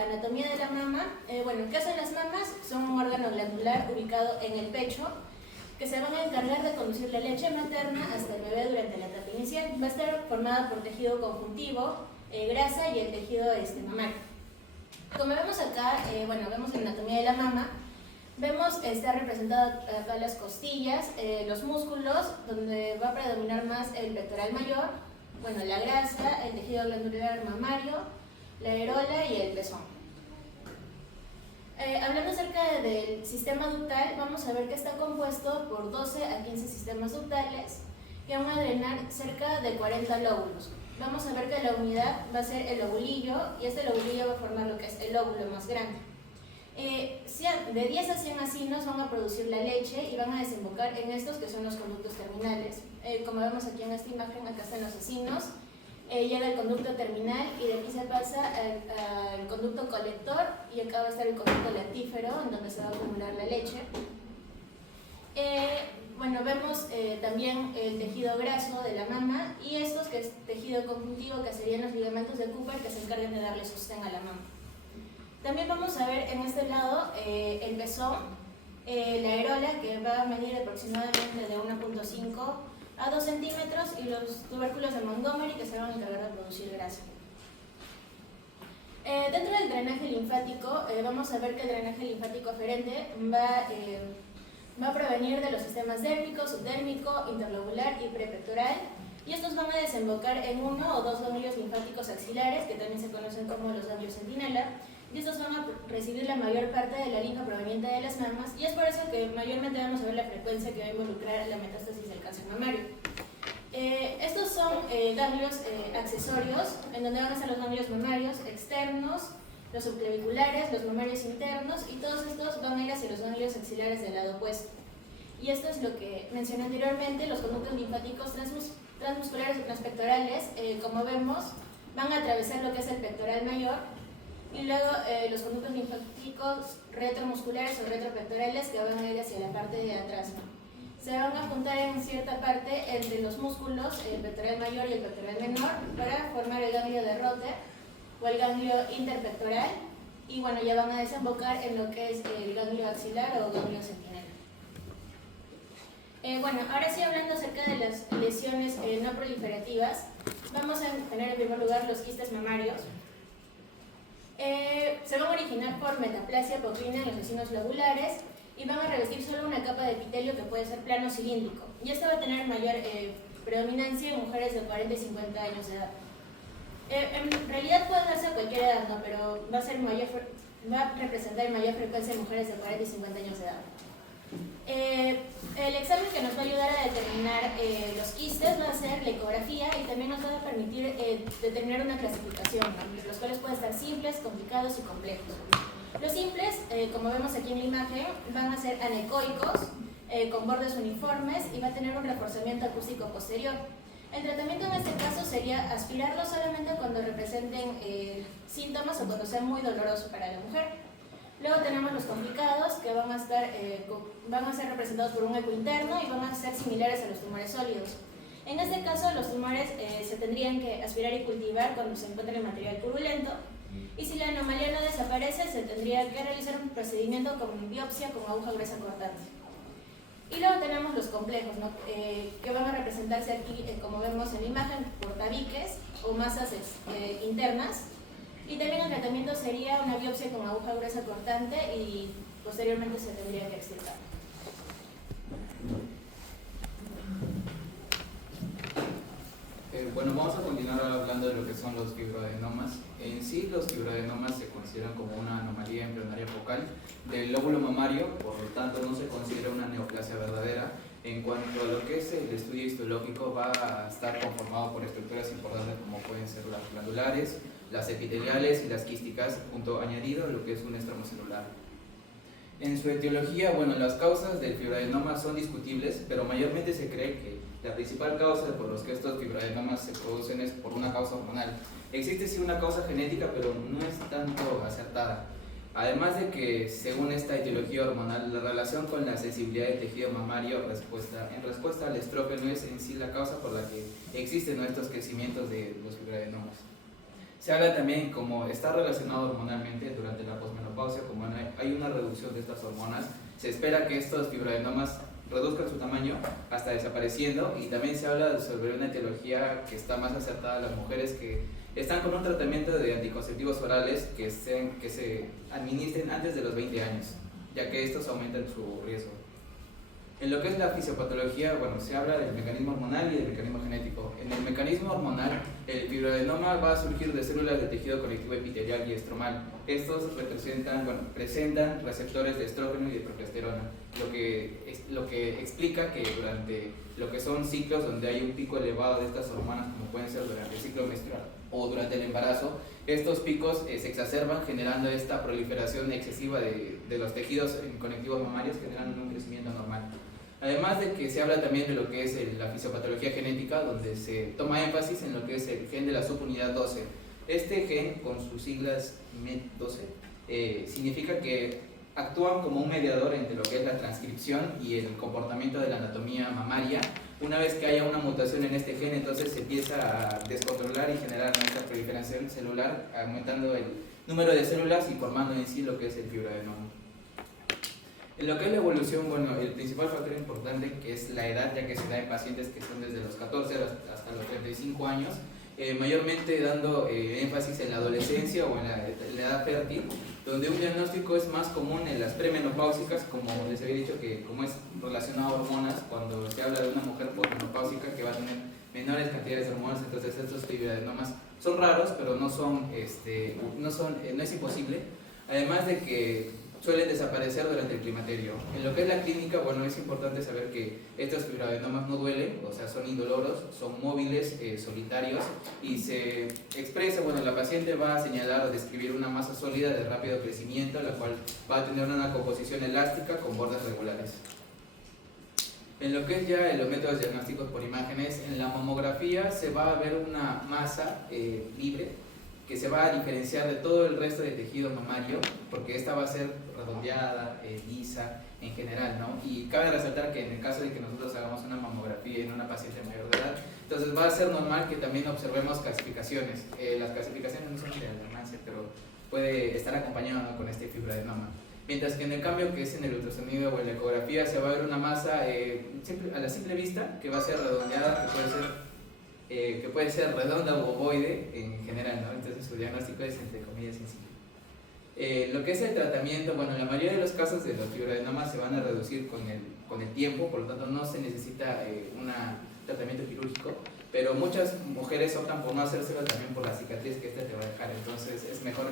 la anatomía de la mama, bueno, ¿qué hacen las mamas? Son un órgano glandular ubicado en el pecho que se van a encargar de conducir la leche materna hasta el bebé durante la etapa inicial. Va a estar formada por tejido conjuntivo, grasa y el tejido mamario. Como vemos acá, bueno, vemos la anatomía de la mama. Vemos, está representado acá las costillas, los músculos, donde va a predominar más el pectoral mayor, bueno, la grasa, el tejido glandular mamario, la areola y el pezón. Hablando acerca del sistema ductal, vamos a ver que está compuesto por 12 a 15 sistemas ductales que van a drenar cerca de 40 lóbulos. Vamos a ver que la unidad va a ser el lobulillo y este lobulillo va a formar lo que es el lóbulo más grande. De 10 a 100 acinos van a producir la leche y van a desembocar en estos que son los conductos terminales. Como vemos aquí en esta imagen, acá están los acinos. Llega el conducto terminal y de aquí se pasa al conducto colector y acá va a estar el conducto lactífero en donde se va a acumular la leche. Bueno, vemos también el tejido graso de la mama y estos que es tejido conjuntivo, que serían los ligamentos de Cooper que se encargan de darle sostén a la mama. También vamos a ver en este lado el pezón, la areola, que va a medir aproximadamente de 1.5 a 2 centímetros, y los tubérculos de Montgomery, que se van a encargar de producir grasa. Dentro del drenaje linfático, vamos a ver que el drenaje linfático aferente va a provenir de los sistemas dérmico, subdérmico, interlobular y prepectoral, y estos van a desembocar en uno o dos ganglios linfáticos axilares, que también se conocen como los ganglios centinela, y estos van a recibir la mayor parte de la linfa proveniente de las mamas, y es por eso que mayormente vamos a ver la frecuencia que va a involucrar la metástasis del cáncer mamario. Estos son ganglios accesorios, en donde van a estar los ganglios mamarios externos, los subclaviculares, los mamarios internos, y todos estos van a ir hacia los ganglios axilares del lado opuesto. Y esto es lo que mencioné anteriormente, los conductos linfáticos transmusculares y transpectorales, como vemos, van a atravesar lo que es el pectoral mayor, y luego los conductos linfáticos retromusculares o retropectorales, que van a ir hacia la parte de atrás. Se van a juntar en cierta parte entre los músculos, el pectoral mayor y el pectoral menor, para formar el ganglio de Rotter o el ganglio interpectoral, y bueno, ya van a desembocar en lo que es el ganglio axilar o ganglio centinela. Bueno, ahora sí, hablando acerca de las lesiones no proliferativas, vamos a tener en primer lugar los quistes mamarios. Se van a originar por metaplasia pocrina en los vecinos lobulares y van a revestir solo una capa de epitelio que puede ser plano o cilíndrico, y esto va a tener mayor predominancia en mujeres de 40 y 50 años de edad. En realidad puede darse a cualquier edad, ¿no? Pero va a representar mayor frecuencia en mujeres de 40 y 50 años de edad. El examen que nos va a ayudar a determinar los quistes va a ser la ecografía, y también nos va a permitir determinar una clasificación, ¿no? Los cuales pueden estar simples, complicados y complejos. Los simples, como vemos aquí en la imagen, van a ser anecoicos, con bordes uniformes, y va a tener un reforzamiento acústico posterior. El tratamiento en este caso sería aspirarlo solamente cuando representen síntomas o cuando sea muy doloroso para la mujer. Luego tenemos los complicados, que van a ser representados por un eco interno y van a ser similares a los tumores sólidos. En este caso, los tumores se tendrían que aspirar y cultivar cuando se encuentre el material purulento, y si la anomalía no desaparece, se tendría que realizar un procedimiento con biopsia con aguja gruesa cortante. Y luego tenemos los complejos, ¿no? Que van a representarse aquí, como vemos en la imagen, por tabiques o masas internas. Y también el tratamiento sería una biopsia con aguja gruesa cortante y posteriormente se tendría que extirpar. Bueno, vamos a continuar hablando de lo que son los fibroadenomas. En sí, los fibroadenomas se consideran como una anomalía embrionaria focal del lóbulo mamario, por lo tanto no se considera una neoplasia verdadera. En cuanto a lo que es el estudio histológico, va a estar conformado por estructuras importantes como pueden ser las glandulares, las epiteliales y las quísticas, junto añadido a lo que es un estroma celular. En su etiología, bueno, las causas del fibroadenoma son discutibles, pero mayormente se cree que la principal causa por los que estos fibroadenomas se producen es por una causa hormonal. Existe sí una causa genética, pero no es tanto acertada. Además de que, según esta etiología hormonal, la relación con la sensibilidad del tejido mamario en respuesta al estrógeno es en sí la causa por la que existen estos crecimientos de los fibroadenomas. Se habla también como está relacionado hormonalmente durante la posmenopausia, como hay una reducción de estas hormonas, se espera que estos fibroadenomas reduzcan su tamaño hasta desapareciendo, y también se habla sobre una etiología que está más acertada a las mujeres que están con un tratamiento de anticonceptivos orales que se administren antes de los 20 años, ya que estos aumentan su riesgo. En lo que es la fisiopatología, bueno, se habla del mecanismo hormonal y del mecanismo genético. En el mecanismo hormonal, el fibroadenoma va a surgir de células de tejido conectivo epitelial y estromal. Estos presentan receptores de estrógeno y de progesterona, lo que explica que durante lo que son ciclos donde hay un pico elevado de estas hormonas, como pueden ser durante el ciclo menstrual o durante el embarazo, estos picos se exacerban, generando esta proliferación excesiva de los tejidos conectivos mamarios, generando un crecimiento normal. Además de que se habla también de lo que es la fisiopatología genética, donde se toma énfasis en lo que es el gen de la subunidad 12. Este gen, con sus siglas MED12, significa que actúan como un mediador entre lo que es la transcripción y el comportamiento de la anatomía mamaria. Una vez que haya una mutación en este gen, entonces se empieza a descontrolar y generar esta proliferación celular, aumentando el número de células y formando en sí lo que es el fibroadenoma. En lo que es la evolución, bueno, el principal factor importante que es la edad, ya que se da en pacientes que son desde los 14 hasta los 35 años, mayormente dando énfasis en la adolescencia o en la edad fértil, donde un diagnóstico es más común en las premenopáusicas, como les había dicho, que como es relacionado a hormonas, cuando se habla de una mujer posmenopáusica que va a tener menores cantidades de hormonas, entonces estos fibroadenomas son raros, pero no es imposible, además de que suelen desaparecer durante el climaterio. En lo que es la clínica, bueno, es importante saber que estos fibroadenomas no duelen, o sea, son indoloros, son móviles, solitarios, y se expresa, bueno, la paciente va a señalar o describir una masa sólida de rápido crecimiento, la cual va a tener una composición elástica con bordes regulares. En lo que es ya los métodos diagnósticos por imágenes, en la mamografía se va a ver una masa libre, que se va a diferenciar de todo el resto de tejido mamario, porque esta va a ser redondeada, lisa en general, ¿no? Y cabe resaltar que en el caso de que nosotros hagamos una mamografía en una paciente mayor de edad, entonces va a ser normal que también observemos calcificaciones. Las calcificaciones no son de alarmancia, pero puede estar acompañado con este fibroadenoma. Mientras que en el cambio que es en el ultrasonido o en la ecografía se va a ver una masa a la simple vista que va a ser redondeada, que puede ser redonda o ovoide en general, ¿no? Entonces su diagnóstico es entre comillas sencillo. Lo que es el tratamiento, bueno, la mayoría de los casos de los fibroadenomas se van a reducir con el tiempo, por lo tanto no se necesita un tratamiento quirúrgico, pero muchas mujeres optan por no hacérselo también por la cicatriz que te va a dejar, entonces es mejor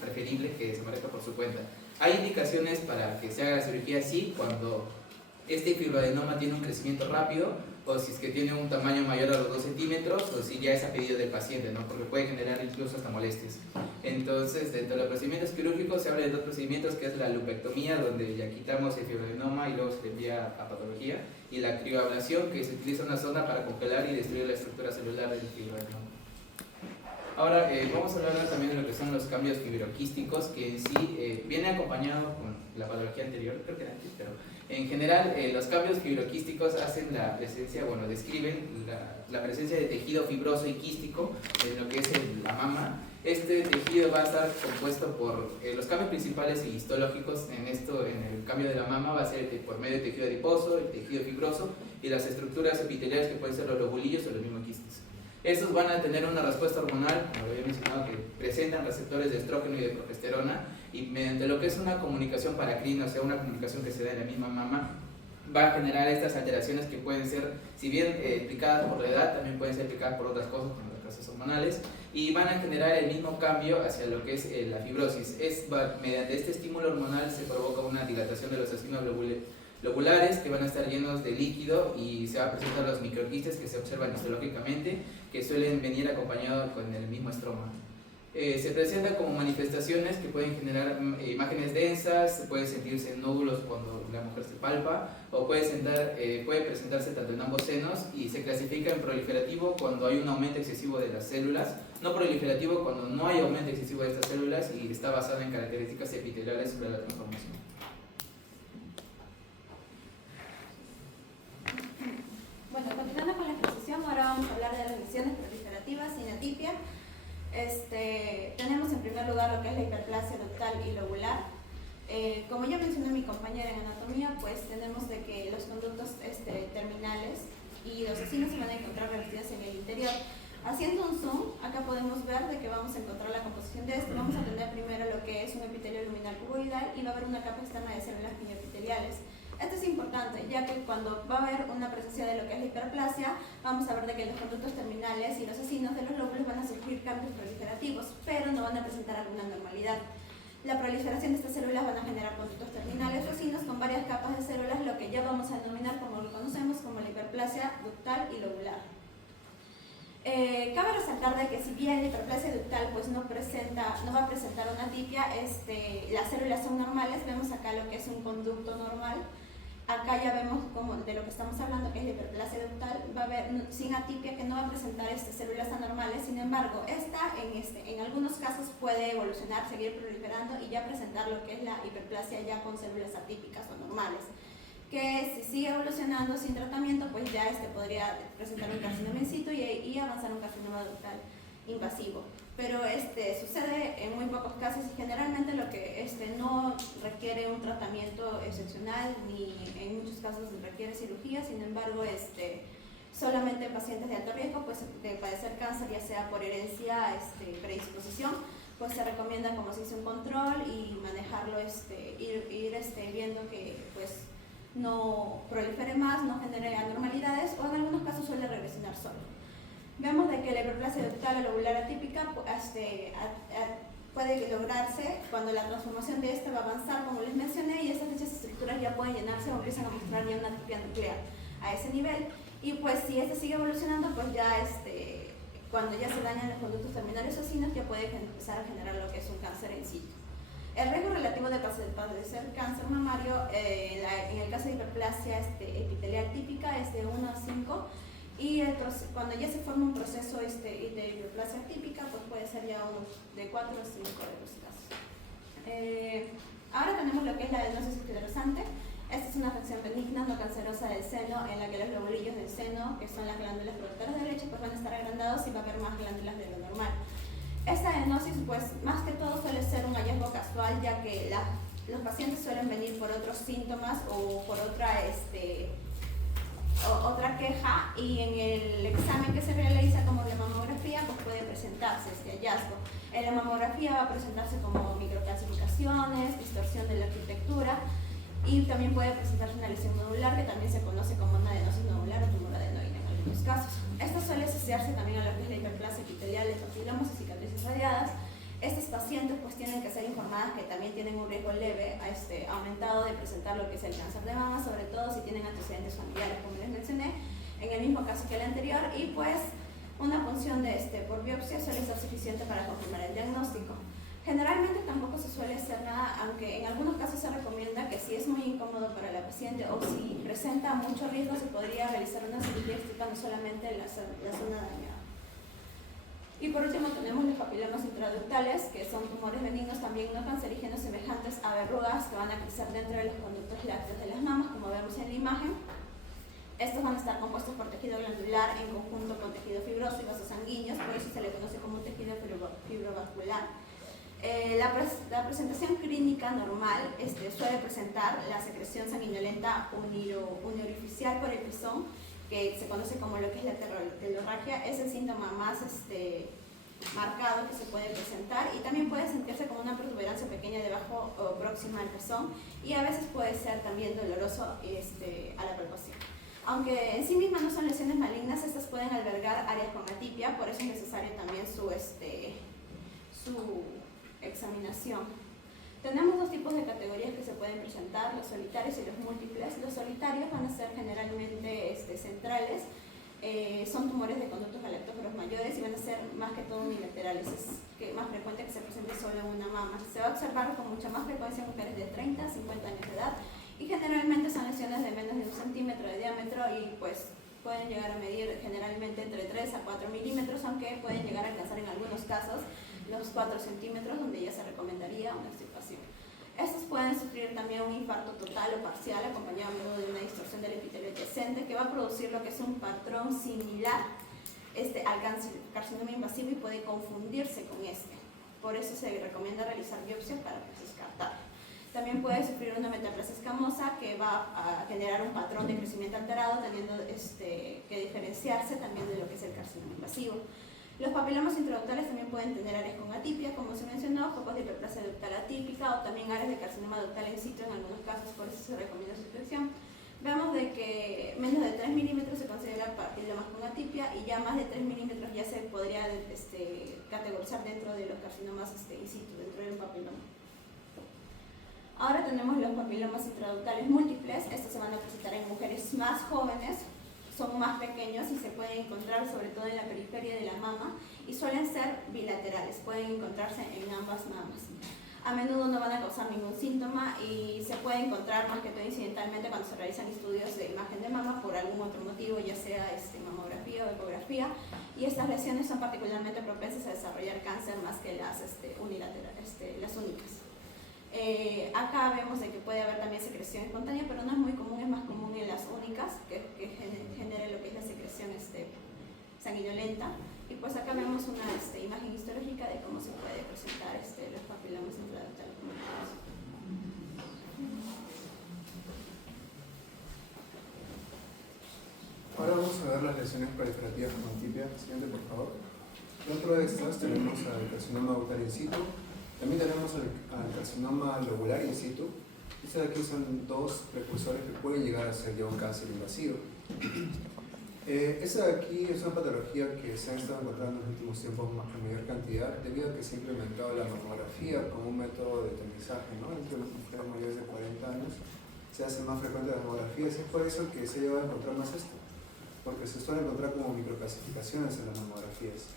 preferible que se maneje por su cuenta. Hay indicaciones para que se haga la cirugía sí cuando este fibroadenoma tiene un crecimiento rápido, o si es que tiene un tamaño mayor a los 2 centímetros, o si ya es a pedido del paciente, ¿no? Porque puede generar incluso hasta molestias. Entonces, dentro de los procedimientos quirúrgicos se habla de dos procedimientos, que es la lupectomía, donde ya quitamos el fibroadenoma y luego se le envía a patología, y la crioablación, que se utiliza una sonda para congelar y destruir la estructura celular del fibroadenoma. Ahora vamos a hablar también de lo que son los cambios fibroquísticos, que en sí viene acompañado con la patología anterior, creo que era antes, pero en general los cambios fibroquísticos hacen la presencia, bueno, describen la presencia de tejido fibroso y quístico en lo que es la mama. Este tejido va a estar compuesto por los cambios principales y histológicos en el cambio de la mama, va a ser por medio del tejido adiposo, el tejido fibroso y las estructuras epiteliales que pueden ser los lobulillos o los mismos quistes. Estos van a tener una respuesta hormonal, como lo había mencionado, que presentan receptores de estrógeno y de progesterona, y mediante lo que es una comunicación paracrina, o sea, una comunicación que se da en la misma mama, va a generar estas alteraciones que pueden ser, si bien explicadas por la edad, también pueden ser explicadas por otras cosas, como las causas hormonales, y van a generar el mismo cambio hacia lo que es la fibrosis. Mediante este estímulo hormonal se provoca una dilatación de los vacinos lobulares que van a estar llenos de líquido, y se va a presentar los microquistes que se observan histológicamente, que suelen venir acompañados con el mismo estroma. Se presentan como manifestaciones que pueden generar imágenes densas, puede sentirse nódulos cuando la mujer se palpa, o puede presentarse tanto en ambos senos, y se clasifica en proliferativo cuando hay un aumento excesivo de las células, no proliferativo cuando no hay aumento excesivo de estas células y está basado en características epiteliales sobre la transformación. Bueno, continuando con la exposición, ahora vamos a hablar de las lesiones proliferativas sin atipia. Tenemos en primer lugar lo que es la hiperplasia ductal y lobular. Como ya mencionó mi compañera en anatomía, pues tenemos de que los conductos terminales y los acinos se van a encontrar revestidos en el interior. Haciendo un zoom, acá podemos ver de que vamos a encontrar la composición de esto. Vamos a tener primero lo que es un epitelio luminal cuboidal y va a haber una capa externa de células piñoepiteliales. Esto es importante, ya que cuando va a haber una presencia de lo que es la hiperplasia, vamos a ver de que los conductos terminales y los acinos de los lóbulos van a sufrir cambios proliferativos, pero no van a presentar alguna normalidad. La proliferación de estas células van a generar conductos terminales o acinos con varias capas de células, lo que ya vamos a denominar como lo conocemos como la hiperplasia ductal y lobular. Cabe resaltar de que si bien la hiperplasia ductal pues no va a presentar una atipia, las células son normales. Vemos acá lo que es un conducto normal. Acá ya vemos como de lo que estamos hablando, que es la hiperplasia ductal. Va a haber sin atipia, que no va a presentar células anormales. Sin embargo, esta en algunos casos puede evolucionar, seguir proliferando y ya presentar lo que es la hiperplasia ya con células atípicas o normales, que si sigue evolucionando sin tratamiento, pues ya podría presentar un carcinoma in situ y avanzar un carcinoma ductal invasivo. Pero sucede en muy pocos casos y generalmente lo que no requiere un tratamiento excepcional ni en muchos casos requiere cirugía. Sin embargo, solamente en pacientes de alto riesgo pues, de padecer cáncer, ya sea por herencia, predisposición, pues se recomienda, como se dice, un control y manejarlo, ir viendo que pues no prolifere más, no genere anormalidades o en algunos casos suele regresionar solo. Vemos de que la hiperplasia ductal o lobular atípica puede lograrse cuando la transformación de esta va a avanzar, como les mencioné, y estas dichas estructuras ya pueden llenarse o empiezan a mostrar ya una atipia nuclear a ese nivel. Y pues si sigue evolucionando, pues ya cuando ya se dañan los conductos terminales o acinos, ya puede empezar a generar lo que es un cáncer in situ. El riesgo relativo de padecer cáncer mamario en el caso de hiperplasia epitelial típica es de 1 a 5 y cuando ya se forma un proceso de hiperplasia típica, pues puede ser ya de 4 a 5 de los casos. Ahora tenemos lo que es la adenosis esclerosante. Esta es una afección benigna no cancerosa del seno en la que los lobulillos del seno, que son las glándulas productoras de leche, pues van a estar agrandados y va a haber más glándulas de lo normal. Esta adenosis, pues más que todo suele ser un hallazgo casual, ya que los pacientes suelen venir por otros síntomas o por otra queja, y en el examen que se realiza como la mamografía pues puede presentarse este hallazgo. En la mamografía va a presentarse como microcalcificaciones, distorsión de la arquitectura y también puede presentarse una lesión nodular que también se conoce como una adenosis nodular o tumor adenoide en algunos casos. Esto suele asociarse también a lo que es la hiperplasia epitelial, papilomas y cicatrices radiadas. Estas pacientes pues tienen que ser informadas que también tienen un riesgo leve aumentado de presentar lo que es el cáncer de mama, sobre todo si tienen antecedentes familiares, como les mencioné, en el mismo caso que el anterior, y pues una punción por biopsia suele ser suficiente para confirmar el diagnóstico. Generalmente tampoco se suele hacer nada, aunque en algunos casos se recomienda que si es muy incómodo para la paciente o si presenta mucho riesgo, se podría realizar una cirugía extirpando solamente la zona dañada. Y por último tenemos los papilomas intraductales, que son tumores benignos también no cancerígenos semejantes a verrugas que van a crecer dentro de los conductos lácteos de las mamas, como vemos en la imagen. Estos van a estar compuestos por tejido glandular en conjunto con tejido fibroso y vasos sanguíneos, por eso se le conoce como tejido fibrovascular. La presentación clínica normal suele presentar la secreción sanguinolenta uniorificial por el pezón, que se conoce como lo que es la telorragia. Es el síntoma más marcado que se puede presentar, y también puede sentirse como una protuberancia pequeña debajo o próxima al pezón, y a veces puede ser también doloroso a la palpación. Aunque en sí mismas no son lesiones malignas, estas pueden albergar áreas con atipia, por eso es necesario también su examinación. Tenemos dos tipos de categorías que se pueden presentar, los solitarios y los múltiples. Los solitarios van a ser generalmente centrales, son tumores de conductos galactóferos mayores y van a ser más que todo unilaterales. Es más frecuente que se presente solo en una mama. Se va a observar con mucha más frecuencia en mujeres de 30 a 50 años de edad y generalmente son lesiones de menos de 1 centímetro de diámetro y pues pueden llegar a medir generalmente entre 3 a 4 milímetros, aunque pueden llegar a alcanzar en algunos casos los 4 centímetros, donde ya se recomendaría una extirpación. Estos pueden sufrir también un infarto total o parcial, acompañado a menudo de una distorsión del epitelio adyacente, que va a producir lo que es un patrón similar al carcinoma invasivo y puede confundirse con este. Por eso se recomienda realizar biopsia para descartar. También puede sufrir una metaplasia escamosa que va a generar un patrón de crecimiento alterado, teniendo que diferenciarse también de lo que es el carcinoma invasivo. Los papilomas intraductales también pueden tener áreas con atipia, como se mencionó, focos de hiperplasia ductal atípica o también áreas de carcinoma ductal in situ en algunos casos, por eso se recomienda su detección. Vemos de que menos de 3 milímetros se considera papilomas con atipia y ya más de 3 milímetros ya se podría categorizar dentro de los carcinomas in situ, dentro de un papiloma. Ahora tenemos los papilomas intraductales múltiples. Estos se van a presentar en mujeres más jóvenes, son más pequeños y se pueden encontrar sobre todo en la periferia de la mama y suelen ser bilaterales, pueden encontrarse en ambas mamas. A menudo no van a causar ningún síntoma y se puede encontrar más que todo incidentalmente cuando se realizan estudios de imagen de mama por algún otro motivo, ya sea mamografía o ecografía, y estas lesiones son particularmente propensas a desarrollar cáncer más que las las únicas. Acá vemos de que puede haber también secreción espontánea, pero no es muy común, es más común en las únicas, que genera lo que es la secreción sanguinolenta. Y pues acá vemos una imagen histológica de cómo se puede presentar los papilomas intraductales múltiples. Ahora vamos a ver las lesiones proliferativas con atipia. Siguiente, por favor. Dentro de estas tenemos al carcinoma ductal in situ. También tenemos al carcinoma lobular in situ. Estos de aquí son dos precursores que pueden llegar a ser ya un cáncer invasivo. Esta de aquí es una patología que se ha estado encontrando en los últimos tiempos en mayor cantidad debido a que se ha implementado la mamografía como un método de tamizaje, ¿no? Entre los mujeres mayores de 40 años se hace más frecuente la mamografía. Es por eso que se ha llegado a encontrar más esto, porque se suele encontrar como microclasificaciones en las mamografías.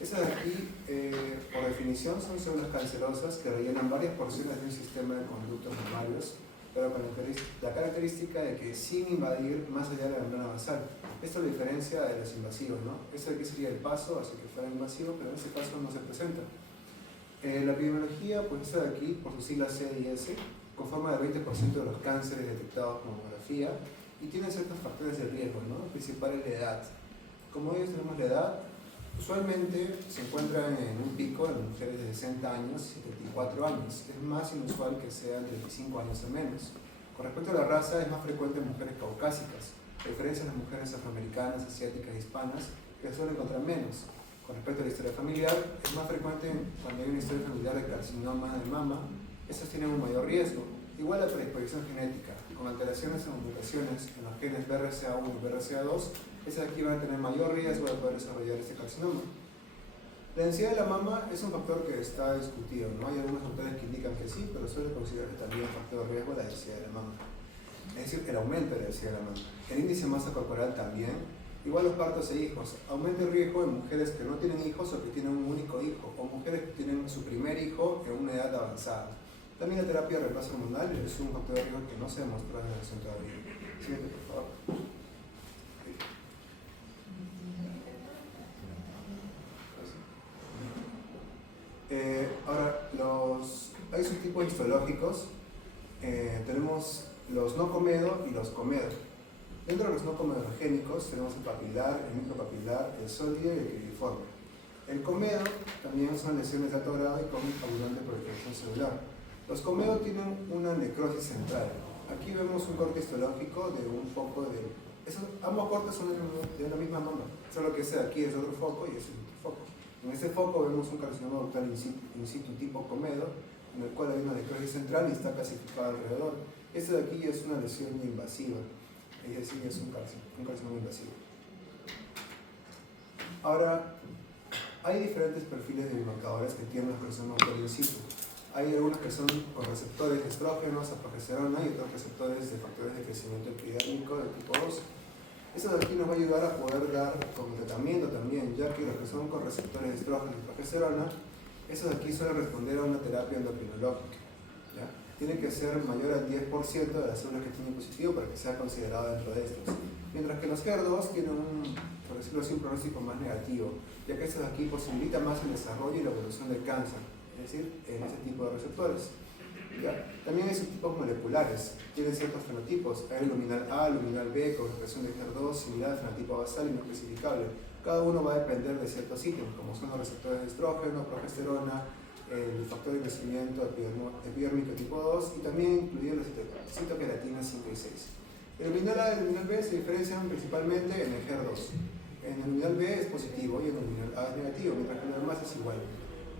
Estas de aquí, por definición, son células cancerosas que rellenan varias porciones de un sistema de conductos mamarios, pero con la característica de que sin invadir más allá de la membrana basal. Esto es la diferencia de los invasivos, ¿no? Este de aquí sería el paso hacia que fuera invasivo, pero en este caso no se presenta. La epidemiología, pues esta de aquí, por sus siglas C y S, conforma el 20% de los cánceres detectados con mamografía y tiene ciertos factores de riesgo, ¿no? El principal es la edad. Como hoy tenemos la edad, usualmente se encuentran en un pico en mujeres de 60 años y 74 años. Es más inusual que sean de 25 años o menos. Con respecto a la raza, es más frecuente en mujeres caucásicas, a diferencia de las mujeres afroamericanas, asiáticas y hispanas, que se suelen encontrar menos. Con respecto a la historia familiar, es más frecuente cuando hay una historia familiar de carcinoma de mama, estas tienen un mayor riesgo. Igual la predisposición genética, con alteraciones o mutaciones en los genes BRCA1 y BRCA2, esas aquí van a tener mayor riesgo de poder desarrollar este carcinoma. La densidad de la mama es un factor que está discutido, ¿no? Hay algunos autores que indican que sí, pero suele considerarse también un factor de riesgo la densidad de la mama. Es decir, el aumento de la densidad de la mama. El índice de masa corporal también. Igual los partos e hijos. Aumenta el riesgo en mujeres que no tienen hijos o que tienen un único hijo, o mujeres que tienen su primer hijo en una edad avanzada. También la terapia de reemplazo hormonal es un factor de riesgo que no se ha demostrado en la relación todavía. Siguiente, por favor. Ahora, hay subtipos histológicos. Tenemos los no comedo y los comedo. Dentro de los no comedogénicos tenemos el papilar, el micropapilar, el sólido y el cribriforme. El comedo también son lesiones de alto grado y con abundante proliferación celular. Los comedo tienen una necrosis central. Aquí vemos un corte histológico de un foco de... ambos cortes son de la misma mama, solo que ese de aquí es otro foco y ese es otro foco. En este foco vemos un carcinoma ductal in situ tipo comedo, en el cual hay una necrosis central y está clasificado alrededor. Este de aquí es una lesión invasiva, es decir, es un carcinoma invasivo. Ahora, hay diferentes perfiles de biomarcadores que tienen los carcinomas ductal in situ. Hay algunos que son con receptores de estrógenos, a progesterona y otros receptores de factores de crecimiento epidérmico de tipo 2. Eso de aquí nos va a ayudar a poder dar como tratamiento también, ya que los que son con receptores de estrógenos y progesterona, esos de aquí suelen responder a una terapia endocrinológica. ¿Ya? Tiene que ser mayor al 10% de las células que tienen positivo para que sea considerado dentro de estos. Mientras que los HER2 tienen por decirlo así, un pronóstico más negativo, ya que estos de aquí posibilitan más el desarrollo y la evolución del cáncer, es decir, en ese tipo de receptores. ¿Ya? También hay subtipos moleculares, tienen ciertos fenotipos, hay luminal A, luminal B, con expresión de HER2 similar al fenotipo basal y no especificable. Cada uno va a depender de ciertos sitios, como son los receptores de estrógeno, progesterona, el factor de crecimiento epidérmico tipo 2 y también incluido la citoqueratina 5 y 6. El luminal A y el luminal B se diferencian principalmente en el HER2. En el luminal B es positivo y en el luminal A es negativo, mientras que lo demás es igual.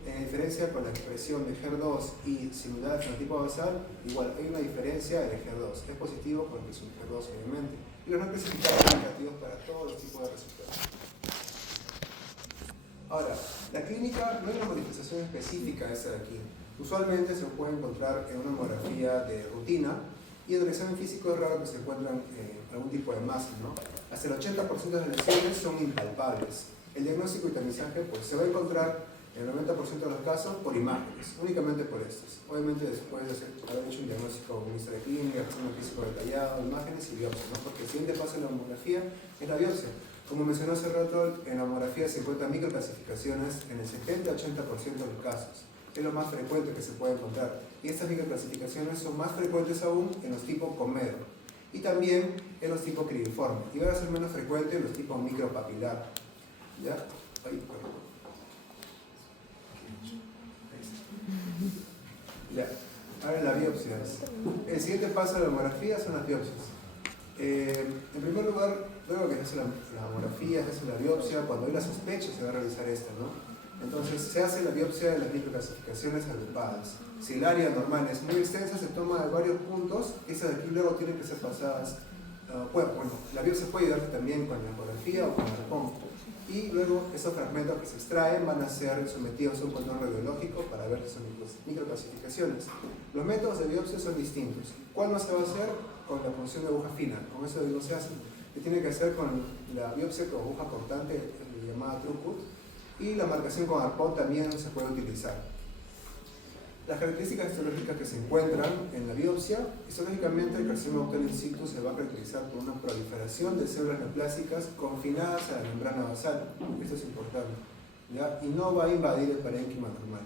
En diferencia con la expresión de HER2 y similar al fenotipo basal, igual hay una diferencia en el HER2. Es positivo porque es un HER2 obviamente. Y los no clasificados son negativos para todos los tipos de receptores. Ahora, la clínica no hay una manifestación específica de esta de aquí. Usualmente se puede encontrar en una mamografía de rutina y en el examen físico es raro que se encuentran algún tipo de masa, ¿no? Hasta el 80% de las lesiones son impalpables. El diagnóstico y tamizaje pues, se va a encontrar en el 90% de los casos por imágenes, únicamente por estos. Obviamente después de haber hecho un diagnóstico con historia clínica, examen físico detallado, imágenes y biopsia, ¿no? Porque el siguiente paso en la mamografía es la biopsia. Como mencionó hace rato, en la mamografía se encuentran microclasificaciones en el 70-80% de los casos. Es lo más frecuente que se puede encontrar. Y estas microclasificaciones son más frecuentes aún en los tipos comedo y también en los tipos cribiforme. Y van a ser menos frecuentes en los tipos micropapilar. ¿Ya? Ay, perdón. Ya. Ahora las biopsias. El siguiente paso de la mamografía son las biopsias. En primer lugar, luego que se hace la mamografía, se hace la biopsia, cuando hay la sospecha se va a realizar esta, ¿no? Entonces se hace la biopsia de las microclasificaciones agrupadas. Si el área normal es muy extensa, se toma de varios puntos, esas de aquí luego tienen que ser pasadas. Bueno, la biopsia puede ayudar también con la ecografía o con el arpón. Y luego esos fragmentos que se extraen van a ser sometidos a un control radiológico para ver si son microclasificaciones. Los métodos de biopsia son distintos. ¿Cuál no se va a hacer? Con la punción de aguja fina. Con eso no se hace. Se tiene que hacer con la biopsia con aguja cortante, llamada throughput. Y la marcación con arpón también se puede utilizar. Las características histológicas que se encuentran en la biopsia, histológicamente el carcinoma ductal in situ se va a caracterizar por una proliferación de células neoplásicas confinadas a la membrana basal. Esto es importante, ¿ya? Y no va a invadir el parénquima normal.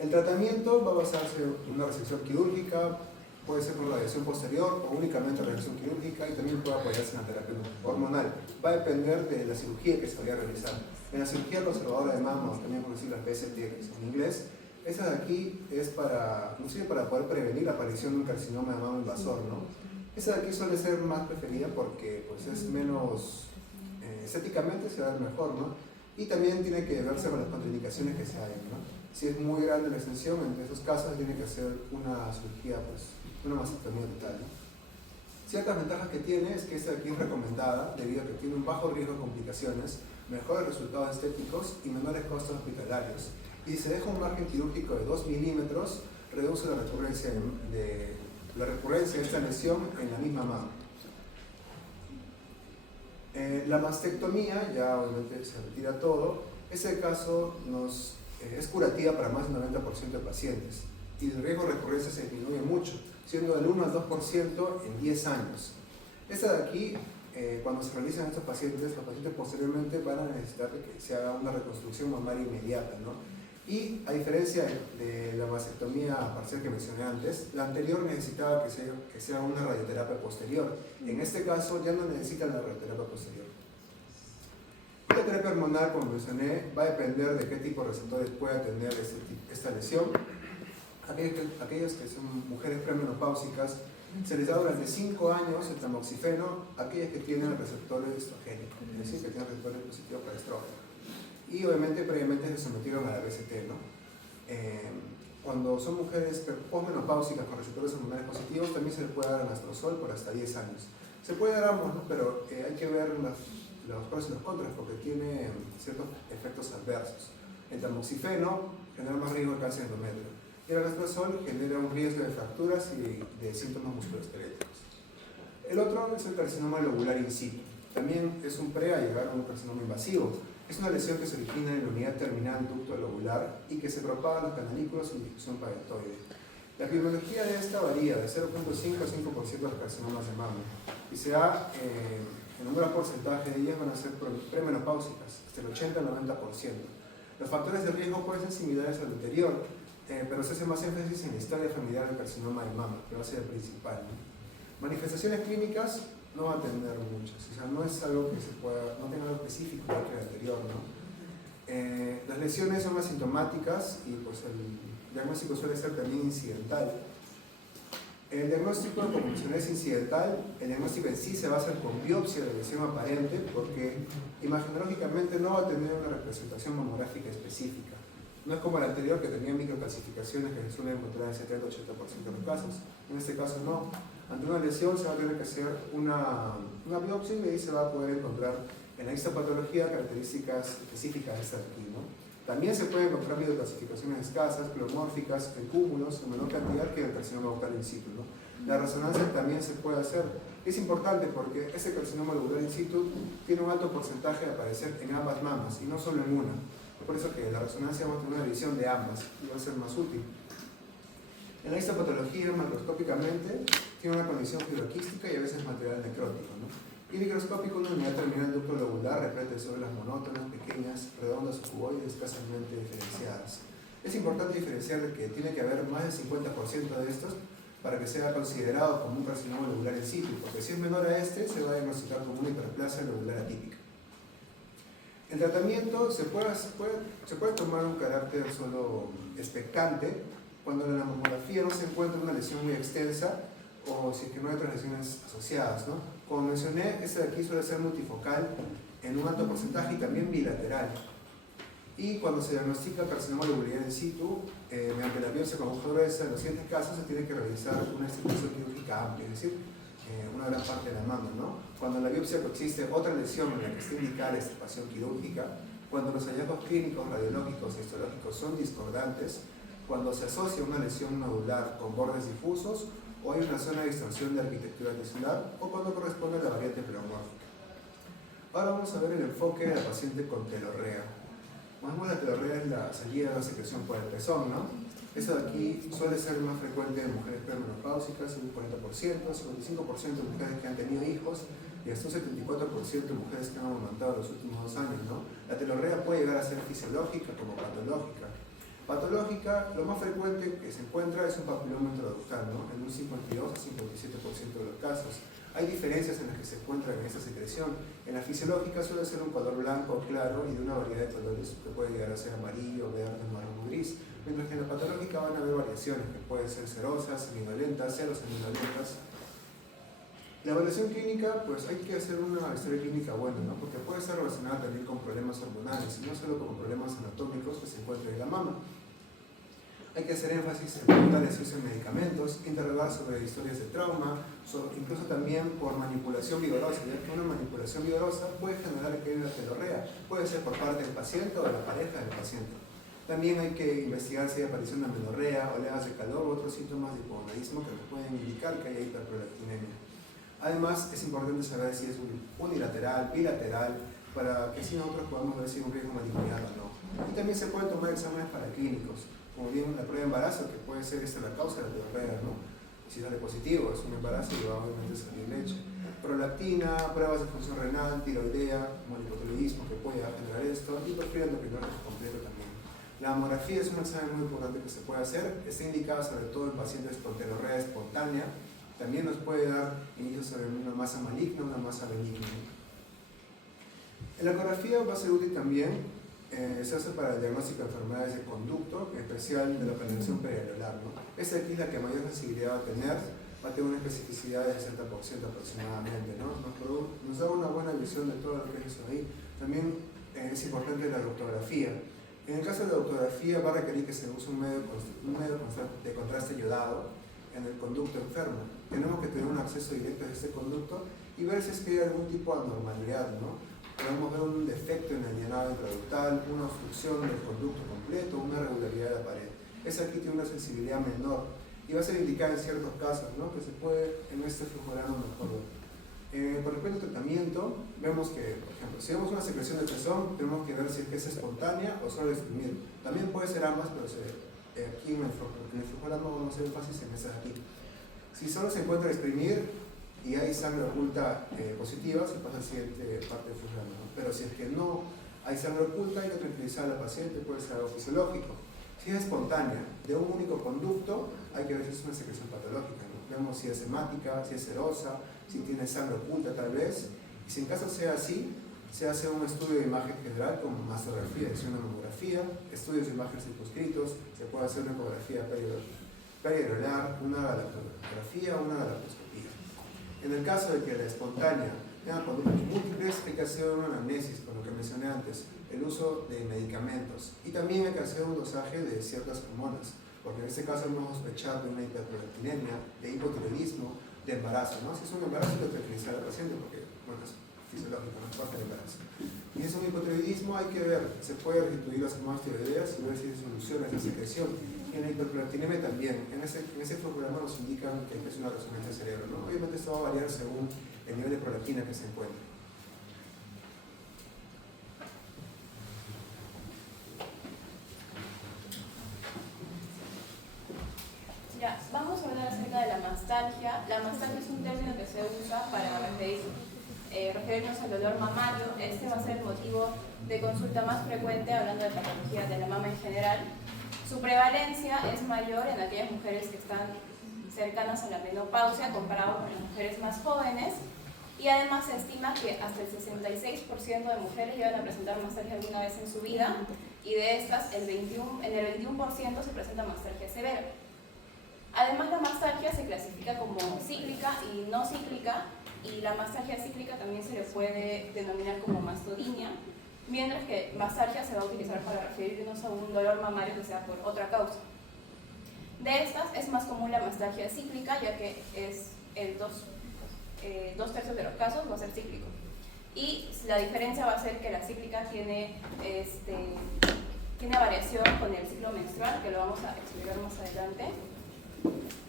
El tratamiento va a basarse en una resección quirúrgica, puede ser por radiación posterior o únicamente radiación quirúrgica y también puede apoyarse en la terapia hormonal. Va a depender de la cirugía que se vaya a realizar. En la cirugía conservadora de mama, o también conocida las PST en inglés, esa de aquí es para, inclusive para poder prevenir la aparición de un carcinoma de mama invasor, ¿no? Esa de aquí suele ser más preferida porque pues, es menos, estéticamente se va a ver mejor, ¿no? Y también tiene que verse con las contraindicaciones que se hagan, ¿no? Si es muy grande la extensión, en esos casos tiene que hacer una cirugía, pues, una mastectomía total, ¿no? Ciertas ventajas que tiene es que esta de aquí es recomendada debido a que tiene un bajo riesgo de complicaciones, mejores resultados estéticos y menores costos hospitalarios. Y si se deja un margen quirúrgico de 2 milímetros, reduce la recurrencia de esta lesión en la misma mama. La mastectomía, ya obviamente se retira todo, ese caso es curativa para más del 90% de pacientes y el riesgo de recurrencia se disminuye mucho, siendo del 1 al 2% en 10 años. Esta de aquí, cuando se realizan estos pacientes, los pacientes posteriormente van a necesitar que se haga una reconstrucción mamaria inmediata, ¿no? Y a diferencia de la mastectomía parcial que mencioné antes, la anterior necesitaba que sea una radioterapia posterior. En este caso ya no necesitan la radioterapia posterior. La terapia hormonal, como mencioné, va a depender de qué tipo de receptores pueda tener esta lesión. Aquellas que son mujeres premenopáusicas, se les da durante 5 años el tamoxifeno a aquellas que tienen receptores estrogénicos, es decir, que tienen receptores positivos para estrógeno. Y obviamente previamente se sometieron a la BCT, ¿no? Cuando son mujeres posmenopáusicas con receptores hormonales positivos, también se les puede dar anastrozol por hasta 10 años. Se puede dar ambos, ¿no? Pero hay que ver los pros y los contras porque tiene ciertos efectos adversos. El tamoxifeno genera más riesgo de cáncer endometrio. Y el anastrozol genera un riesgo de fracturas y de síntomas musculoesqueléticos. El otro es el carcinoma lobular in situ. También es un pre a llegar a un carcinoma invasivo. Es una lesión que se origina en la unidad terminal ducto lobular y que se propaga en los canalículos sin difusión paratoide. La epidemiología de esta varía de 0.5 a 5% de los carcinomas de mama. Y se da, en un gran porcentaje de ellas van a ser premenopáusicas, hasta el 80 al 90%. Los factores de riesgo pueden ser similares al anterior, pero se hace más énfasis en la historia familiar del carcinoma de mama, que va a ser el principal, ¿no? Manifestaciones clínicas no va a tener muchas, o sea, no es algo que se pueda, no tiene algo específico igual que el anterior, ¿no? Las lesiones son asintomáticas y pues el diagnóstico suele ser también incidental. El diagnóstico, como mencioné, es incidental. El diagnóstico en sí se va a hacer con biopsia de lesión aparente porque imagenológicamente no va a tener una representación mamográfica específica. No es como el anterior que tenía microcalcificaciones que se suelen encontrar en 70-80% de los casos. En este caso no. Ante una lesión se va a tener que hacer una biopsia y ahí se va a poder encontrar en la histopatología características específicas de esta de aquí, ¿no? También se pueden encontrar microcalcificaciones escasas, pleomórficas, en cúmulos, en menor cantidad que el carcinoma lobular in situ, ¿no? La resonancia también se puede hacer. Es importante porque ese carcinoma lobular in situ tiene un alto porcentaje de aparecer en ambas mamas y no solo en una. Por eso que la resonancia va a tener una visión de ambas y va a ser más útil. En la histopatología, macroscópicamente, tiene una condición fibroquística y a veces material necrótico, ¿no? Y microscópico, una unidad terminal del ducto lobular repleta de células monótonas, pequeñas, redondas o cuboides, escasamente diferenciadas. Es importante diferenciar de que tiene que haber más del 50% de estos para que sea considerado como un carcinoma lobular in situ, porque si es menor a este, se va a diagnosticar como una hiperplasia lobular atípica. El tratamiento se puede tomar un carácter solo expectante cuando en la mamografía no se encuentra una lesión muy extensa o si es que no hay otras lesiones asociadas, ¿no? Como mencioné, este de aquí suele ser multifocal en un alto porcentaje y también bilateral. Y cuando se diagnostica carcinoma lobular in situ, mediante la biopsia con aguja gruesa, en los siguientes casos se tiene que realizar una extirpación quirúrgica amplia, es decir, una gran parte de la mama, ¿no? Cuando en la biopsia existe otra lesión en la que está indicada la extirpación quirúrgica, cuando los hallazgos clínicos, radiológicos e histológicos son discordantes, cuando se asocia una lesión nodular con bordes difusos o hay una zona de distorsión de arquitectura tisular o cuando corresponde a la variante pleomórfica. Ahora vamos a ver el enfoque de la paciente con telorrea. Como la telorrea es la salida de la secreción por el pezón, ¿no? Eso de aquí suele ser más frecuente en mujeres premenopáusicas, un 40%, 55% de mujeres que han tenido hijos y hasta un 74% de mujeres que han amamantado los últimos 2 años, ¿no? La telorrea puede llegar a ser fisiológica como patológica. Patológica, lo más frecuente que se encuentra es un papiloma intraductal, ¿no? En un 52 a 57% de los casos. Hay diferencias en las que se encuentran en esta secreción. En la fisiológica suele ser un color blanco claro y de una variedad de colores que puede llegar a ser amarillo, verde, marrón o gris. Mientras que en la patológica van a haber variaciones que pueden ser serosas, seminolentas, seminolentas. La evaluación clínica, pues hay que hacer una historia clínica buena, ¿no? Porque puede estar relacionada también con problemas hormonales y no solo con problemas anatómicos que se encuentran en la mama. Hay que hacer énfasis en preguntarles si usan medicamentos, interrogar sobre historias de trauma, incluso también por manipulación vigorosa, ya que una manipulación vigorosa puede generar que haya una telorrea, puede ser por parte del paciente o de la pareja del paciente. También hay que investigar si hay aparición de amenorrea, oleadas de calor u otros síntomas de hipogonadismo que nos pueden indicar que hay hiperprolactinemia. Además, es importante saber si es unilateral, bilateral, para que así nosotros podamos ver si hay un riesgo manipular o no. Y también se pueden tomar exámenes paraclínicos, como bien la prueba de embarazo, que puede ser la causa de la telorrea, ¿no? Si sale positivo, es un embarazo y va obviamente a salir leche. Prolactina, pruebas de función renal, tiroidea, como el hipotiroidismo que puede generar esto, y perfil endocrinológico completo también. La mamografía es un examen muy importante que se puede hacer, está indicada sobre todo en pacientes con telorrea espontánea, también nos puede dar indicios sobre una masa maligna, una masa benigna. La ecografía va a ser útil también, se hace para el diagnóstico de enfermedades de conducto, en especial de la penetración perianular, ¿no? Esta aquí es la que mayor sensibilidad va a tener una especificidad de 60% aproximadamente, ¿no? Nos da una buena visión de todo lo que es eso ahí. También es importante la doctografía. En el caso de la doctografía va a requerir que se use un medio de contraste iodado en el conducto enfermo. Tenemos que tener un acceso directo a este conducto y ver si es que hay algún tipo de anormalidad, ¿no? Podemos ver un defecto en el llenado intraductal, una obstrucción del conducto completo, una irregularidad de la pared. Esa aquí tiene una sensibilidad menor y va a ser indicada en ciertos casos, ¿no? Que se puede en este flujorano mejor ver. Por respecto al tratamiento, vemos que, por ejemplo, si vemos una secreción de pezón, tenemos que ver si es que es espontánea o solo exprimir. También puede ser ambas, pero aquí en el flujorano vamos a hacer énfasis en esas aquí. Si solo se encuentra exprimir y hay sangre oculta positiva, se pasa a la siguiente parte del flujorano, ¿no? Pero si es que no hay sangre oculta, hay que tranquilizar a la paciente, puede ser algo fisiológico. Si es espontánea, de un único conducto, hay que ver si es una secreción patológica, ¿no? Vemos si es hemática, si es serosa, si tiene sangre oculta tal vez, y si en caso sea así, se hace un estudio de imagen general con mastografía, es una mamografía, estudios de imagen circunscritos, se puede hacer una ecografía peridural, una galactografía, una galactoscopía. En el caso de que la espontánea tenga conductos múltiples, hay que hacer una anamnesis, con lo que mencioné antes, el uso de medicamentos, y también hay que hacer un dosaje de ciertas hormonas, porque en este caso hemos sospechado de una hiperprolactinemia, de hipotiroidismo, de embarazo, ¿no? Si es un embarazo, hay que tranquilizar al paciente porque, bueno, es fisiológico, no es parte del embarazo. Y es un hipotiroidismo, hay que ver, se puede restituir las hormonas tiroideas y ver si se soluciona esa secreción. Y en la hiperprolactinemia también, en ese programa nos indican que es una resonancia del cerebro, ¿no? Obviamente esto va a variar según el nivel de prolactina que se encuentre. Ya, vamos a hablar acerca de la mastalgia. La mastalgia es un término que se usa para referirnos al dolor mamario. Este va a ser el motivo de consulta más frecuente hablando de patologías de la mama en general. Su prevalencia es mayor en aquellas mujeres que están cercanas a la menopausia comparado con las mujeres más jóvenes, y además se estima que hasta el 66% de mujeres llegan a presentar mastalgia alguna vez en su vida, y de estas en el 21% se presenta mastalgia severa. Además, la mastalgia se clasifica como cíclica y no cíclica, y la mastalgia cíclica también se le puede denominar como mastodinia, mientras que mastalgia se va a utilizar para referirnos a un dolor mamario que sea por otra causa. De estas es más común la mastalgia cíclica, ya que es el 2/3 de los casos va a ser cíclico. Y la diferencia va a ser que la cíclica tiene variación con el ciclo menstrual, que lo vamos a explicar más adelante.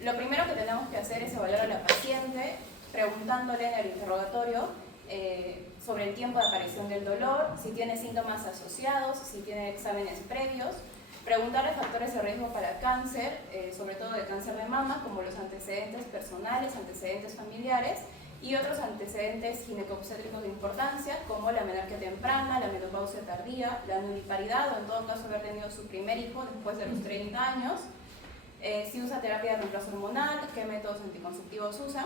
Lo primero que tenemos que hacer es evaluar a la paciente preguntándole en el interrogatorio sobre el tiempo de aparición del dolor, si tiene síntomas asociados, si tiene exámenes previos, preguntarle factores de riesgo para cáncer, sobre todo de cáncer de mama, como los antecedentes personales, antecedentes familiares y otros antecedentes ginecobstétricos de importancia, como la menarquia temprana, la menopausia tardía, la nulliparidad o en todo caso haber tenido su primer hijo después de los 30 años, si usa terapia de reemplazo hormonal, qué métodos anticonceptivos usa.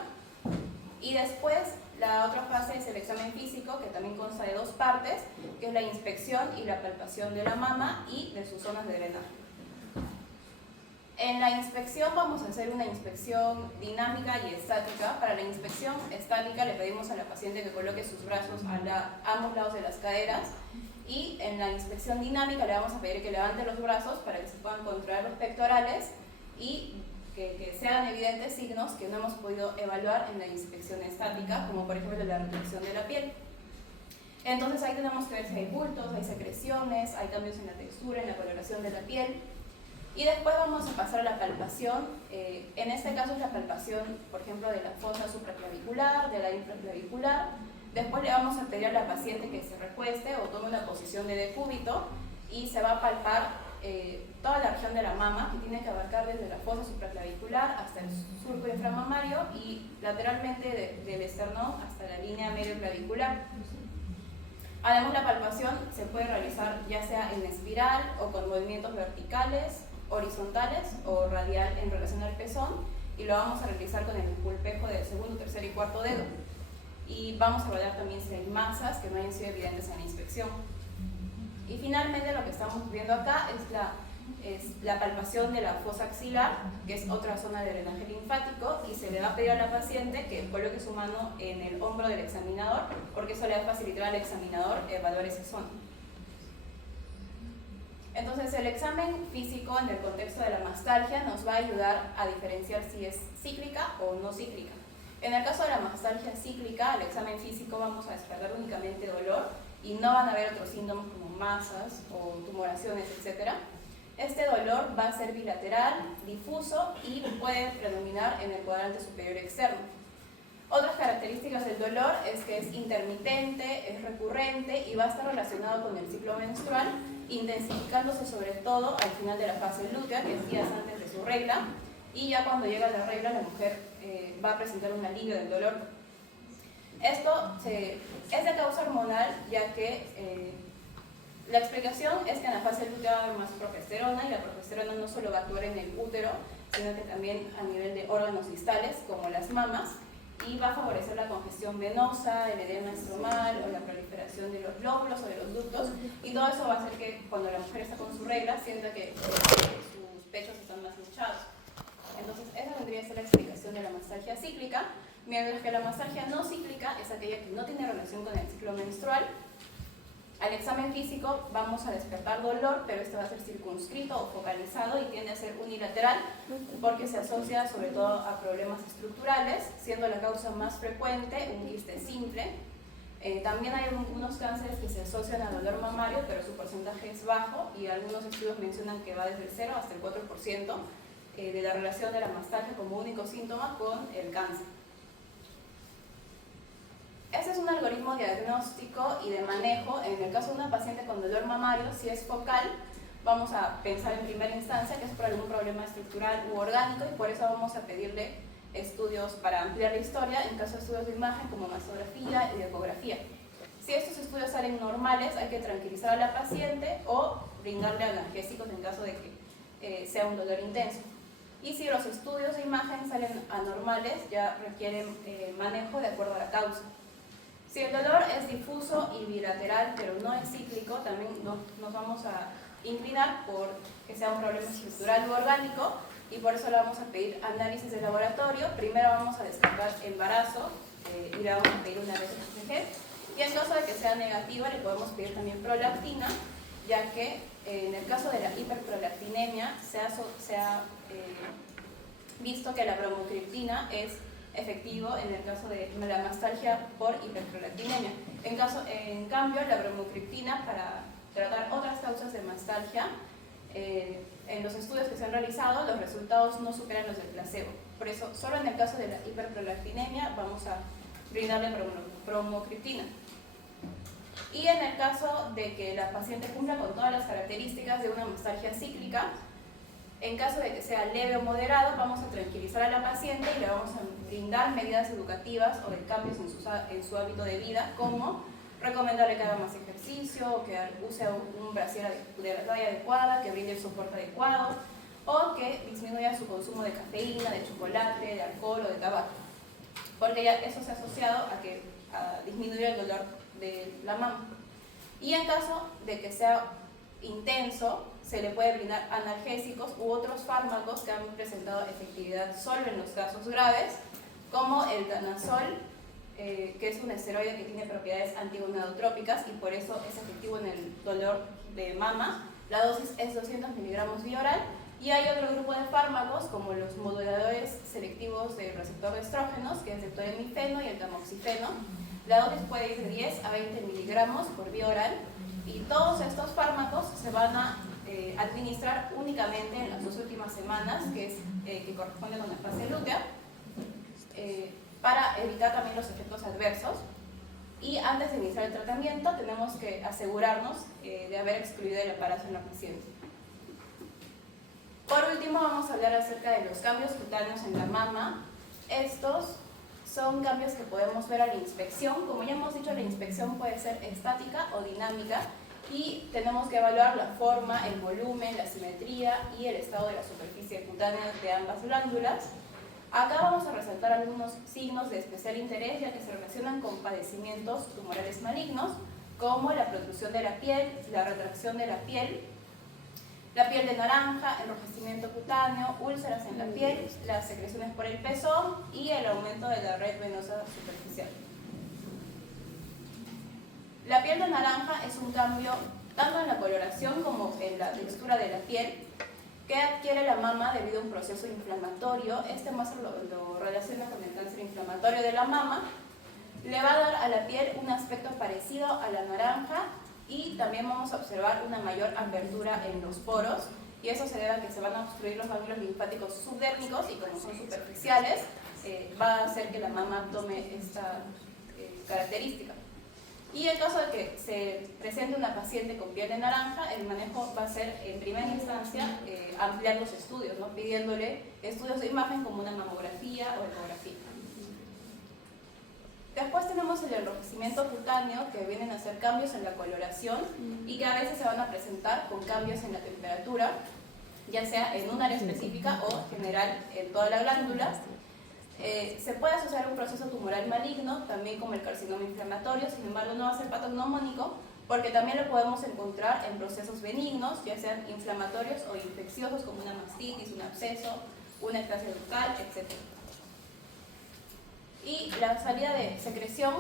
Y después, la otra fase es el examen físico, que también consta de 2 partes, que es la inspección y la palpación de la mama y de sus zonas de drenaje. En la inspección vamos a hacer una inspección dinámica y estática. Para la inspección estática le pedimos a la paciente que coloque sus brazos a ambos lados de las caderas, y en la inspección dinámica le vamos a pedir que levante los brazos para que se puedan contraer los pectorales y que sean evidentes signos que no hemos podido evaluar en la inspección estática, como por ejemplo la retracción de la piel. Entonces ahí tenemos que ver si hay bultos, hay secreciones, hay cambios en la textura, en la coloración de la piel. Y después vamos a pasar a la palpación. En este caso es la palpación, por ejemplo, de la fosa supraclavicular, de la infraclavicular. Después le vamos a pedir a la paciente que se recueste o tome una posición de decúbito y se va a palpar toda la región de la mama, que tiene que abarcar desde la fosa supraclavicular hasta el surco inframamario y lateralmente del esternón hasta la línea medio clavicular. Además, la palpación se puede realizar ya sea en espiral o con movimientos verticales, horizontales o radial en relación al pezón, y lo vamos a realizar con el pulpejo del segundo, tercer y cuarto dedo. Y vamos a evaluar también si hay masas que no hayan sido evidentes en la inspección. Y finalmente lo que estamos viendo acá es la palpación de la fosa axilar, que es otra zona de drenaje linfático, y se le va a pedir a la paciente que coloque su mano en el hombro del examinador, porque eso le va a facilitar al examinador evaluar esa zona. Entonces, el examen físico en el contexto de la mastalgia nos va a ayudar a diferenciar si es cíclica o no cíclica. En el caso de la mastalgia cíclica, al examen físico vamos a descartar únicamente dolor y no van a haber otros síntomas como masas o tumoraciones, etc. Este dolor va a ser bilateral, difuso y puede predominar en el cuadrante superior externo. Otras características del dolor es que es intermitente, es recurrente y va a estar relacionado con el ciclo menstrual, intensificándose sobre todo al final de la fase lútea, que es días antes de su regla, y ya cuando llega la regla la mujer va a presentar un alivio del dolor. Esto es de causa hormonal, ya que la explicación es que en la fase lútea va a haber más progesterona, y la progesterona no solo va a actuar en el útero, sino que también a nivel de órganos distales como las mamas, y va a favorecer la congestión venosa, el edema estromal o la proliferación de los lóbulos o de los ductos, y todo eso va a hacer que cuando la mujer está con su regla sienta que sus pechos están más hinchados. Entonces esa vendría a ser la explicación de la mastalgia cíclica, mientras que la mastalgia no cíclica es aquella que no tiene relación con el ciclo menstrual. Al examen físico vamos a despertar dolor, pero este va a ser circunscrito o focalizado y tiende a ser unilateral porque se asocia sobre todo a problemas estructurales, siendo la causa más frecuente un quiste simple. También hay algunos cánceres que se asocian al dolor mamario, pero su porcentaje es bajo y algunos estudios mencionan que va desde el 0 hasta el 4% de la relación de la mastalgia como único síntoma con el cáncer. Este es un algoritmo diagnóstico y de manejo. En el caso de una paciente con dolor mamario, si es focal, vamos a pensar en primera instancia que es por algún problema estructural u orgánico y por eso vamos a pedirle estudios para ampliar la historia, en caso de estudios de imagen como mastografía y ecografía. Si estos estudios salen normales, hay que tranquilizar a la paciente o brindarle analgésicos en caso de que sea un dolor intenso. Y si los estudios de imagen salen anormales, ya requieren manejo de acuerdo a la causa. Si el dolor es difuso y bilateral, pero no es cíclico, también nos vamos a inclinar por que sea un problema estructural u orgánico y por eso le vamos a pedir análisis de laboratorio. Primero vamos a descartar embarazo y le vamos a pedir una BCG. Y en caso de que sea negativa, le podemos pedir también prolactina, ya que en el caso de la hiperprolactinemia se ha visto que la bromocriptina es efectivo en el caso de la mastalgia por hiperprolactinemia. En cambio, la bromocriptina para tratar otras causas de mastalgia, en los estudios que se han realizado, los resultados no superan los del placebo. Por eso, solo en el caso de la hiperprolactinemia vamos a brindarle bromocriptina. Y en el caso de que la paciente cumpla con todas las características de una mastalgia cíclica, en caso de que sea leve o moderado, vamos a tranquilizar a la paciente y le vamos a brindar medidas educativas o de cambios en su hábito de vida, como recomendarle que haga más ejercicio, que use un brasier de la talla adecuada, que brinde el soporte adecuado, o que disminuya su consumo de cafeína, de chocolate, de alcohol o de tabaco, porque ya eso se ha asociado a disminuir el dolor de la mama. Y en caso de que sea intenso, se le puede brindar analgésicos u otros fármacos que han presentado efectividad solo en los casos graves, como el danazol, que es un esteroide que tiene propiedades antigonadotrópicas y por eso es efectivo en el dolor de mama. La dosis es 200 miligramos vía oral. Y hay otro grupo de fármacos como los moduladores selectivos del receptor de estrógenos, que es el toremifeno y el tamoxifeno. La dosis puede ir de 10 a 20 miligramos por vía oral y todos estos fármacos se van a administrar únicamente en las 2 últimas semanas, que corresponden con la fase lútea, para evitar también los efectos adversos. Y antes de iniciar el tratamiento tenemos que asegurarnos de haber excluido el embarazo en la paciente. Por último vamos a hablar acerca de los cambios cutáneos en la mama. Estos son cambios que podemos ver a la inspección. Como ya hemos dicho, la inspección puede ser estática o dinámica y tenemos que evaluar la forma, el volumen, la simetría y el estado de la superficie cutánea de ambas glándulas. Acá vamos a resaltar algunos signos de especial interés ya que se relacionan con padecimientos tumorales malignos como la protrusión de la piel, la retracción de la piel de naranja, enrojecimiento cutáneo, úlceras en la piel, las secreciones por el pezón y el aumento de la red venosa superficial. La piel de naranja es un cambio tanto en la coloración como en la textura de la piel que adquiere la mama debido a un proceso inflamatorio. Este más lo relaciona con el cáncer inflamatorio de la mama. Le va a dar a la piel un aspecto parecido a la naranja y también vamos a observar una mayor apertura en los poros y eso se debe a que se van a obstruir los ganglios linfáticos subdérmicos y como son superficiales va a hacer que la mama tome esta característica. Y en caso de que se presente una paciente con piel de naranja, el manejo va a ser en primera instancia ampliar los estudios, ¿no? Pidiéndole estudios de imagen como una mamografía o ecografía. Después tenemos el enrojecimiento cutáneo, que vienen a ser cambios en la coloración y que a veces se van a presentar con cambios en la temperatura, ya sea en un área específica o general en toda la glándula. Se puede asociar a un proceso tumoral maligno, también como el carcinoma inflamatorio, sin embargo no va a ser patognomónico, porque también lo podemos encontrar en procesos benignos, ya sean inflamatorios o infecciosos, como una mastitis, un absceso, una ectasia bucal, etc. Y la salida de secreción,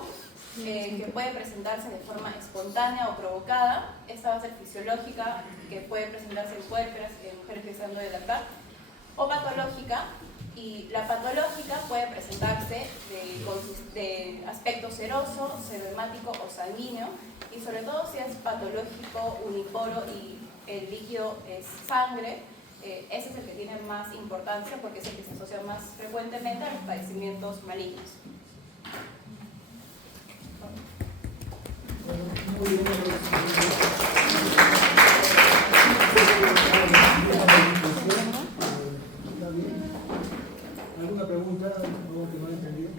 que puede presentarse de forma espontánea o provocada, esta va a ser fisiológica, que puede presentarse en puérperas, en mujeres que están de lactar, o patológica, y la patológica puede presentarse de aspecto seroso, serohemático o sanguíneo, y sobre todo si es patológico, uniporo y el líquido es sangre, ese es el que tiene más importancia porque es el que se asocia más frecuentemente a los padecimientos malignos. Muy bien. ¿Alguna pregunta? ¿Algo que no he entendido?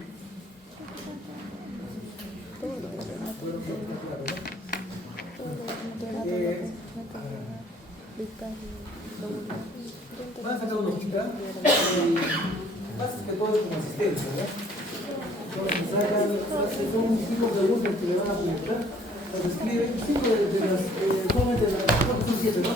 Van a sacar una hojita. Más que todo es como asistencia, ¿verdad? Entonces, son 5 preguntas que le van a preguntar. Las escriben, 5 de las, solamente de las, son 7, ¿no?